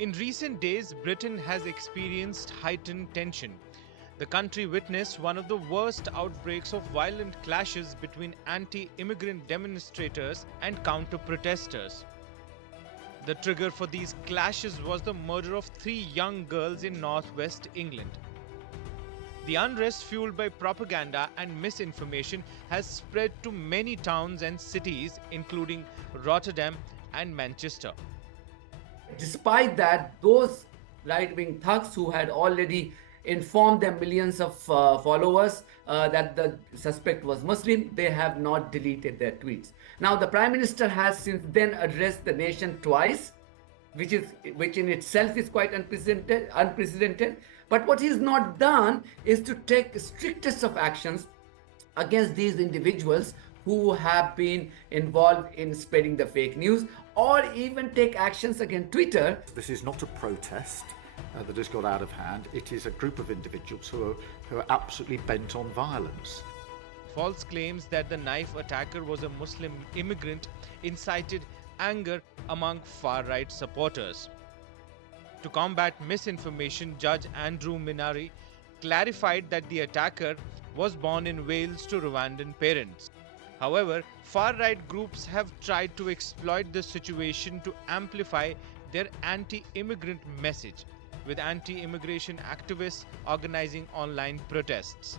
In recent days, Britain has experienced heightened tension. The country witnessed one of the worst outbreaks of violent clashes between anti-immigrant demonstrators and counter-protesters. The trigger for these clashes was the murder of 3 young girls in northwest England. The unrest fueled by propaganda and misinformation has spread to many towns and cities, including Rotterdam and Manchester. Despite that, those right-wing thugs who had already informed their millions of followers that the suspect was Muslim, they have not deleted their tweets. Now, the Prime Minister has since then addressed the nation twice, which in itself is quite unprecedented. But what he's not done is to take strictest of actions against these individuals who have been involved in spreading the fake news, or even take actions against Twitter. This is not a protest that has got out of hand. It is a group of individuals who are absolutely bent on violence. False claims that the knife attacker was a Muslim immigrant incited anger among far-right supporters. To combat misinformation, Judge Andrew Minari clarified that the attacker was born in Wales to Rwandan parents. However, far-right groups have tried to exploit the situation to amplify their anti-immigrant message, with anti-immigration activists organizing online protests.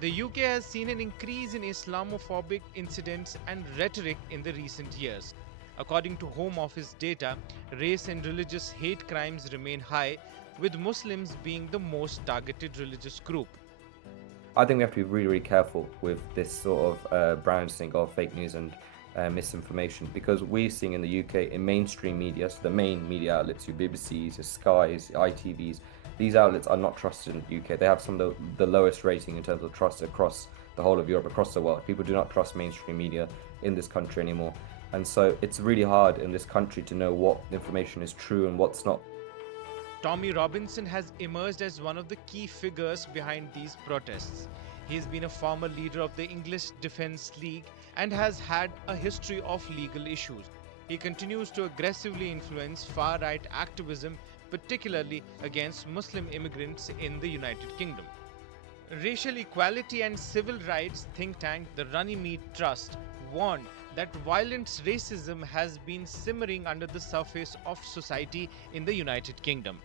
The UK has seen an increase in Islamophobic incidents and rhetoric in the recent years. According to Home Office data, race and religious hate crimes remain high, with Muslims being the most targeted religious group. I think we have to be really, really careful with this sort of branding of fake news and misinformation, because we're seeing in the UK in mainstream media, so the main media outlets, your BBCs, your Skys, your ITVs, these outlets are not trusted in the UK. They have some of the lowest rating in terms of trust across the whole of Europe, across the world. People do not trust mainstream media in this country anymore. And so it's really hard in this country to know what information is true and what's not. Tommy Robinson has emerged as one of the key figures behind these protests. He has been a former leader of the English Defence League and has had a history of legal issues. He continues to aggressively influence far-right activism, particularly against Muslim immigrants in the United Kingdom. Racial equality and civil rights think tank the Runnymede Trust warned that violent racism has been simmering under the surface of society in the United Kingdom.